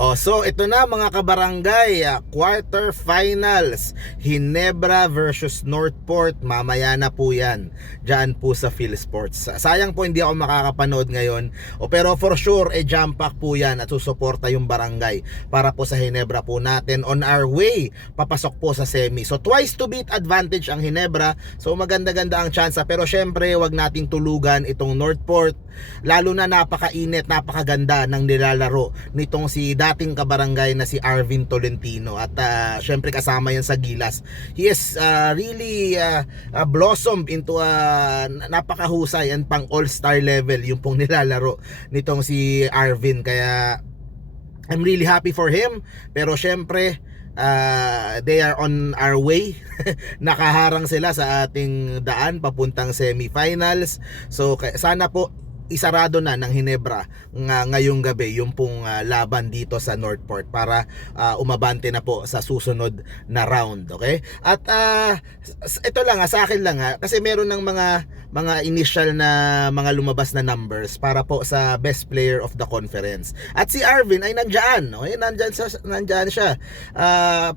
So ito na mga kabarangay, quarter finals, Ginebra versus Northport. Mamaya na po yan, dyan po sa PhilSports. Sayang po hindi ako makakapanood ngayon, pero for sure jump pack po yan at susuporta yung barangay para po sa Ginebra po natin on our way papasok po sa semi. So twice to beat advantage ang Ginebra, so maganda-ganda ang tsansa, pero syempre wag nating tulugan itong Northport, lalo na napakainit, napakaganda ng nilalaro nitong si dating kabarangay na si Arvin Tolentino, at syempre kasama yan sa Gilas. He is really blossomed into napakahusay and pang all-star level yung pong nilalaro nitong si Arvin, kaya I'm really happy for him. Pero syempre they are on our way. Nakaharang sila sa ating daan papuntang semifinals. So sana po isarado na ng Ginebra ngayong gabi yung pong laban dito sa Northport para umabante na po sa susunod na round, okay? At ito lang sa akin lang kasi meron ng mga initial na mga lumabas na numbers para po sa best player of the conference. At si Arvin ay nandiyan, okay? Nandiyan siya.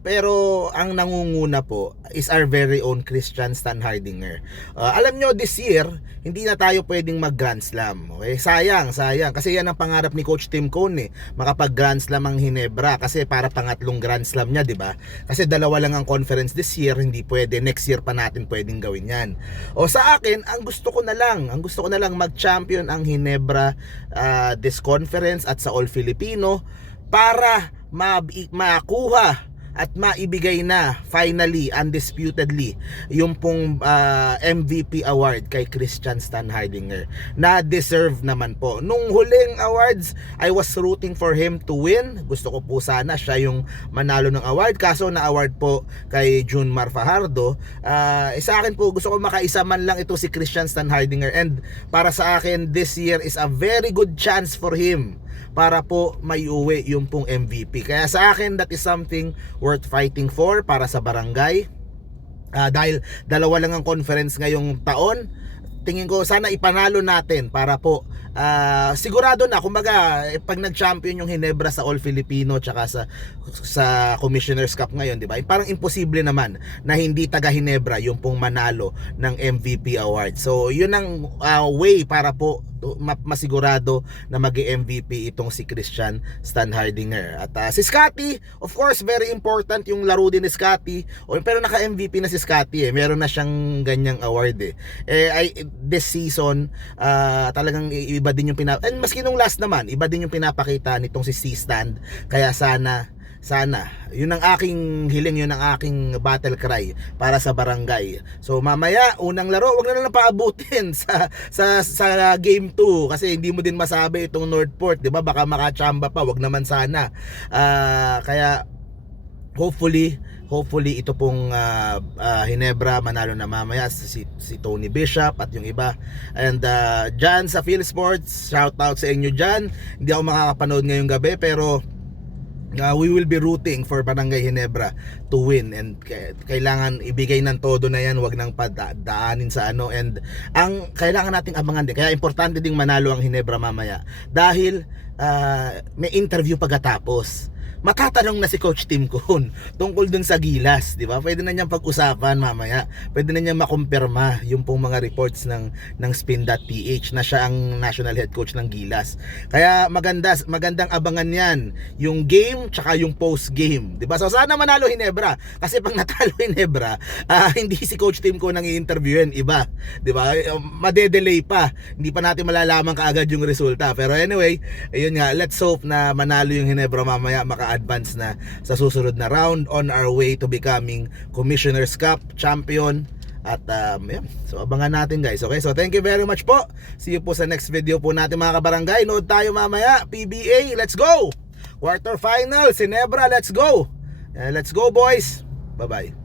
Pero ang nangunguna po is our very own Christian Standhardinger. Alam nyo, this year hindi na tayo pwedeng mag Grand Slam. Okay? Sayang kasi yan ang pangarap ni Coach Tim Cone, makapag Grand Slam ang Ginebra, kasi para pangatlong Grand Slam niya, di ba? Kasi dalawa lang ang conference this year, hindi pwede, next year pa natin pwedeng gawin yan. Sa akin, ang gusto ko na lang mag-champion ang Ginebra this conference at sa All Filipino para makuha at maibigay na finally, undisputedly, yung pong MVP award kay Christian Standhardinger, na deserve naman po. Nung huling awards, I was rooting for him to win. Gusto ko po sana siya yung manalo ng award, kaso na award po kay Junmar Fajardo. Sa akin po, gusto ko makaisa man lang ito si Christian Standhardinger, and para sa akin this year is a very good chance for him para po maiuwi yung pong MVP. Kaya sa akin, that is something worth fighting for para sa barangay. Dahil dalawa lang ang conference ngayong taon, tingin ko sana ipanalo natin para po sigurado na, kumbaga pag nag-champion yung Ginebra sa All Filipino tsaka sa Commissioner's Cup ngayon, di ba? Parang imposible naman na hindi taga Ginebra yung pong manalo ng MVP award. So yun ang way para po masigurado na mag-MVP itong si Christian Standhardinger. At si Scotty, of course, very important yung laro din ni Scotty. Pero naka-MVP na si Scotty meron na siyang ganyang award this season, talagang iba din yung and maski nung last naman, iba din yung pinapakita nitong si C-Stand. Kaya sana yun ang aking hiling, yun ang aking battle cry para sa barangay. So mamaya unang laro, wag na lang paabutin sa game 2 kasi hindi mo din masabi itong Northport, di ba? Baka makachamba pa, wag naman sana. Kaya hopefully ito pong Ginebra manalo na mamaya, si Tony Bishop at yung iba. And dyan sa PhilSports, shout out sa inyo dyan. Hindi ako makakapanood ngayong gabi, pero we will be rooting for Barangay Ginebra to win, and kailangan ibigay ng todo na yan, wag nang padaanin sa and ang kailangan nating abangan din, kaya importante ding manalo ang Ginebra mamaya dahil may interview pagkatapos. Matatanong na si Coach Tim Cone tungkol dun sa Gilas, di ba? Pwede na niyang pag-usapan mamaya. Pwede na niyang makumpirma yung pong mga reports ng spin.ph na siya ang national head coach ng Gilas. Kaya magandang abangan yan, yung game tsaka yung post game, di ba? So sana manalo Ginebra, kasi pag natalo Ginebra, hindi si Coach Tim Cone ang i-interviewin, iba, di ba? Madedelay pa, hindi pa natin malalaman kaagad yung resulta. Pero anyway, ayun nga, let's hope na manalo yung Ginebra mamaya, advance na sa susunod na round on our way to becoming Commissioner's Cup champion. At yan. So abangan natin guys, okay? So thank you very much po. See you po sa next video po natin mga kabarangay. Nood tayo mamaya, PBA, let's go! Quarterfinals, Ginebra, let's go! Let's go boys! Bye bye.